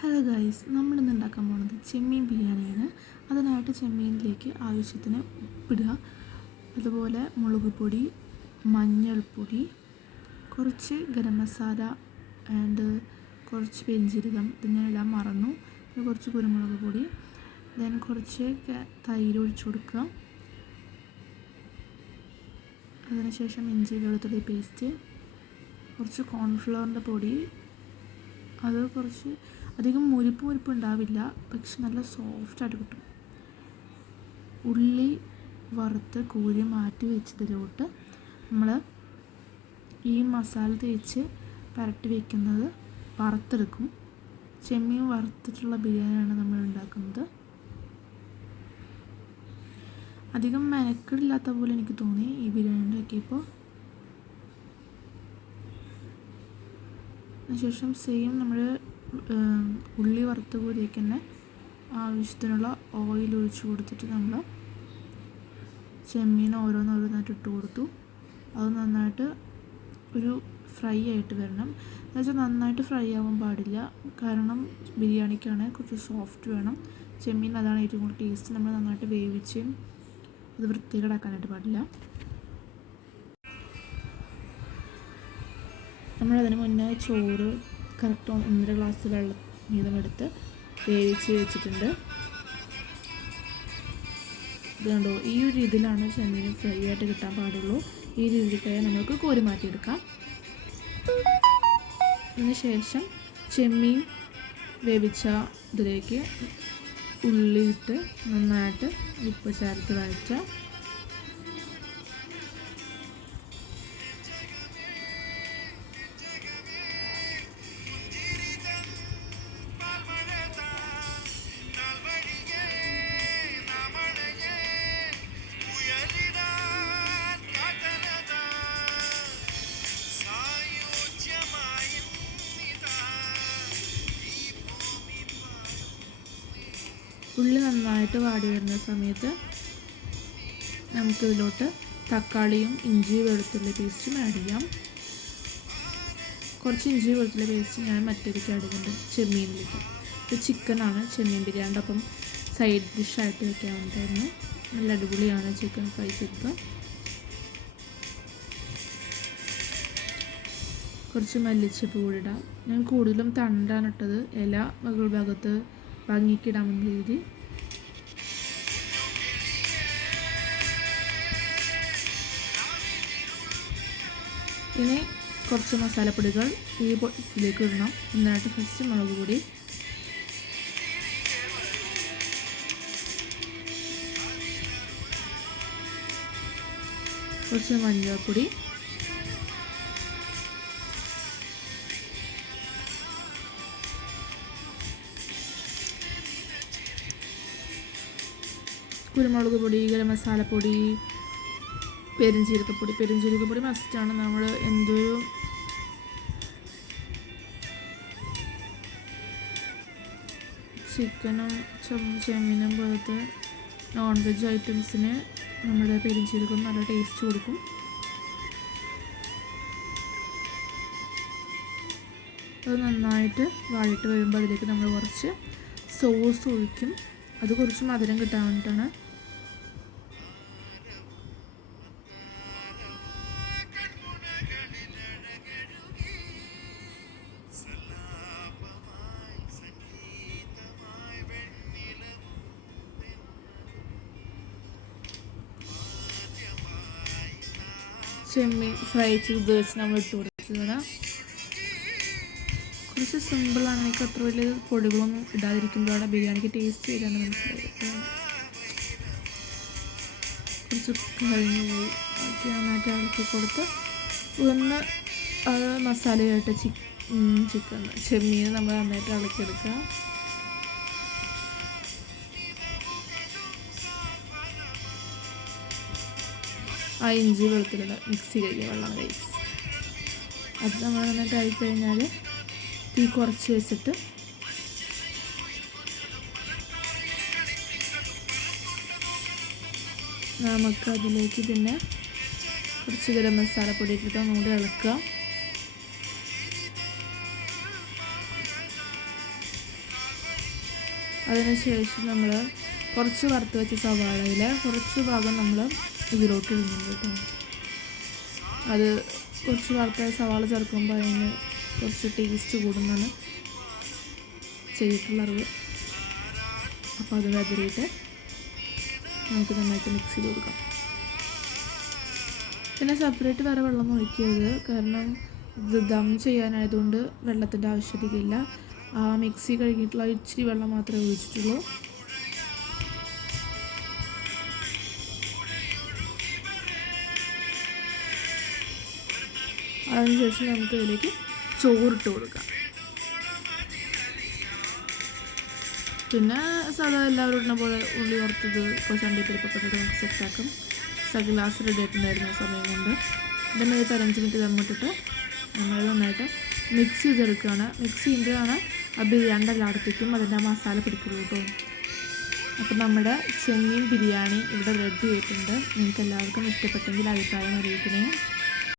Hello guys, നമ്മളിന്ന് ഉണ്ടാക്കാൻ പോകുന്നത് ചെമ്മീൻ ബിരിയാണിയാണ്. അതിനായിട്ട് ചെമ്മീനിലേക്ക് ആവശ്യത്തിന് ഉപ്പിടുക, അതുപോലെ മുളക് പൊടി, മഞ്ഞൾപ്പൊടി, കുറച്ച് ഗരം മസാല ആൻഡ് കുറച്ച് പെരിഞ്ജീരകം, ഇതിനെല്ലാം മറന്നു. പിന്നെ കുറച്ച് കുരുമുളക് പൊടി, ദെൻ കുറച്ച് തൈര് ഒഴിച്ചു കൊടുക്കുക. അതിനുശേഷം ഇഞ്ചി വെളുത്തുള്ളി പേസ്റ്റ്, കുറച്ച് കോൺഫ്ലവറിൻ്റെ പൊടി, അത് കുറച്ച് അധികം മുരിപ്പ് ഉണ്ടാവില്ല, പക്ഷെ നല്ല സോഫ്റ്റായിട്ട് കിട്ടും. ഉള്ളി വറുത്ത് കോരി മാറ്റി വെച്ചതിലോട്ട് നമ്മൾ ഈ മസാല തേച്ച് പുരട്ടി വയ്ക്കുന്നത് വറുത്തെടുക്കും. ചെമ്മീൻ വറുത്തിട്ടുള്ള ബിരിയാണിയാണ് നമ്മൾ ഉണ്ടാക്കുന്നത്. അധികം മെനക്കെടില്ലാത്ത പോലെ എനിക്ക് തോന്നി ഈ ബിരിയാണി ഉണ്ടാക്കിയപ്പോൾ. അതിനുശേഷം സെയിം നമ്മൾ ഉള്ളി വറുത്ത് കോരിയൊക്കെ തന്നെ ആവശ്യത്തിനുള്ള ഓയിൽ ഒഴിച്ച് കൊടുത്തിട്ട് നമ്മൾ ചെമ്മീൻ ഓരോന്നോരോന്നായിട്ട് ഇട്ട് കൊടുത്തു. അത് നന്നായിട്ട് ഒരു ഫ്രൈ ആയിട്ട് വരണം. എന്നുവെച്ചാൽ നന്നായിട്ട് ഫ്രൈ ആവാൻ പാടില്ല, കാരണം ബിരിയാണിക്കാണ് കുറച്ച് സോഫ്റ്റ് വേണം. ചെമ്മീൻ അതാണ് ഏറ്റവും കൂടുതൽ ടേസ്റ്റ്. നമ്മൾ നന്നായിട്ട് വേവിച്ച് അത് വൃത്തികേടാക്കാനായിട്ട് പാടില്ല. നമ്മളതിന് മുന്നേ ചോറ് കറക്റ്റ് 1.5 ഗ്ലാസ് വെള്ളം വീതമെടുത്ത് വേവിച്ച് വെച്ചിട്ടുണ്ട്. ഇത് കണ്ടോ, ഈ ഒരു രീതിയിലാണ് ചെമ്മീൻ ഫ്രൈ ആയിട്ട് കിട്ടാൻ പാടുള്ളൂ. ഈ രീതിക്കായി നമുക്ക് കോരി മാറ്റിയെടുക്കാം. അതിനുശേഷം ചെമ്മീൻ വേവിച്ച ഇതിലേക്ക് ഉള്ളിയിട്ട് നന്നായിട്ട് ഉപ്പ് ചേർത്ത് വഴറ്റുക. ഉള്ളി നന്നായിട്ട് വാടി വരുന്ന സമയത്ത് നമുക്കിതിലോട്ട് തക്കാളിയും ഇഞ്ചി വെളുത്തുള്ളി പേസ്റ്റും ആഡ് ചെയ്യാം. കുറച്ച് ഇഞ്ചി വെളുത്തുള്ളി പേസ്റ്റ് ഞാൻ മറ്റേതിലേക്ക് ആഡ് ചെയ്യുന്നുണ്ട്, ചെമ്മീനിലേക്ക്. ഇത് ചിക്കനാണ്, ചെമ്മീൻ ബിരിയാണിയുടെ ഒപ്പം സൈഡ് ഡിഷായിട്ട് വയ്ക്കാവുന്നതായിരുന്നു. നല്ല അടിപൊളിയാണ് ചിക്കൻ ഫ്രൈ ചെയ്തത്. കുറച്ച് മല്ലിച്ചപ്പ് കൂടി ഇടാം. ഞാൻ കൂടുതലും തണ്ടാണ് ഇട്ടത്, ഇല മുകൾ ഭാഗത്ത് ഭംഗിക്കിടാമെന്ന രീതി. ഇനി കുറച്ച് മസാലപ്പൊടികൾ ഈ ഇതിലേക്ക് ഇടണം. നന്നായിട്ട് ഫസ്റ്റ് മുളക് പൊടി, കുറച്ച് മഞ്ഞൾപ്പൊടി, കുരുമുളക് പൊടി, ഗരം മസാലപ്പൊടി, പെരിഞ്ജീരകപ്പൊടി മസ്റ്റാണ്. നമ്മൾ എന്തൊരു ചിക്കനും ചെമ്മീനും പോലത്തെ നോൺ വെജ് ഐറ്റംസിന് നമ്മുടെ പെരിഞ്ജീരകം നല്ല ടേസ്റ്റ് കൊടുക്കും. അത് നന്നായിട്ട് വാടിയിട്ട് വരുമ്പോൾ അതിലേക്ക് നമ്മൾ കുറച്ച് സോസ് ഒഴിക്കും. അത് കുറച്ച് മധുരം കിട്ടാൻ വേണ്ടിയിട്ടാണ്. ചെമ്മീൻ ഫ്രൈ ചെയ്ത് വെച്ച് നമ്മൾ ഇട്ട് കൊടുക്കുക. കുറച്ച് സിമ്പിളാണ്. എനിക്ക് അത്ര വലിയ പൊടികളൊന്നും ഇടാതിരിക്കുമ്പോഴാണ് ബിരിയാണിക്ക് ടേസ്റ്റ് ചെയ്താണ് മനസ്സിലായത്. കുറച്ച് കഴിഞ്ഞ് പോയി നന്നായിട്ട് ഇളക്കി കൊടുത്ത് ഒന്ന് അത് മസാലയായിട്ട് ചെമ്മീൻ നമ്മൾ നന്നായിട്ട് ഇളക്കിയെടുക്കുക. ആ ഇഞ്ചി വെളുത്തുള്ള മിക്സി കഴിയുക വെള്ളം റൈസ് അത് നമ്മൾ നന്നായിട്ട് ആയിക്കഴിഞ്ഞാൽ തീ കുറച്ച് വെച്ചിട്ട് നമുക്കതിലേക്ക് പിന്നെ കുറച്ച് ഗരം മസാലപ്പൊടി ഇട്ടിട്ട് ഒന്നുകൂടി ഇളക്കുക. അതിനുശേഷം നമ്മൾ കുറച്ച് വറുത്ത് വെച്ച സവാളയിൽ കുറച്ച് ഭാഗം നമ്മൾ ഇതിലോട്ട് ഇടുന്നുണ്ട് കേട്ടോ. അത് കുറച്ച് വറുത്ത സവാള ചേർക്കുമ്പോൾ അതിന് കുറച്ച് ടേസ്റ്റ് കൂടുന്നതാണ് ചെയ്തിട്ടുള്ളത്. അപ്പോൾ അത് വെതറിയിട്ട് നമുക്ക് നന്നായിട്ട് മിക്സ് ചെയ്ത് കൊടുക്കാം. പിന്നെ സെപ്പറേറ്റ് വേറെ വെള്ളം ഒഴിക്കരുത്, കാരണം ഇത് ദം ചെയ്യാനായതുകൊണ്ട് വെള്ളത്തിൻ്റെ ആവശ്യകതയില്ല. ആ മിക്സി കഴുകിയിട്ടുള്ള ഇച്ചിരി വെള്ളം മാത്രമേ ഒഴിച്ചിട്ടുള്ളൂ. അതിനുശേഷം നമുക്ക് ഇതിലേക്ക് ചോറിട്ട് കൊടുക്കാം. പിന്നെ സാധാ എല്ലാവരും ഇടുന്ന പോലെ ഉള്ളി വറുത്തത് കുറച്ച് അണ്ടിപ്പരിപ്പൊക്കെ ഇട്ടിട്ട് നമുക്ക് സെറ്റാക്കും. ഗ്ലാസ് റെഡി ആയിട്ടുണ്ടായിരുന്നു ആ സമയം കൊണ്ട്. ഇതിൻ്റെ ഒരു 5 മിനിറ്റ് ദമ്മിട്ടിട്ട് നമ്മൾ നന്നായിട്ട് മിക്സ് ചെയ്തെടുക്കുകയാണ്. മിക്സ് ചെയ്യുമ്പോഴാണ് ആ ബിരിയാണിയുടെ എല്ലായിടത്തേക്കും അതിൻ്റെ മസാല പിടിക്കുള്ളൂ കേട്ടോ. അപ്പോൾ നമ്മുടെ ചെമ്മീൻ ബിരിയാണി ഇവിടെ റെഡി ആയിട്ടുണ്ട്. നിങ്ങൾക്ക് എല്ലാവർക്കും ഇഷ്ടപ്പെട്ടെങ്കിൽ അഭിപ്രായം അറിയിക്കണേ.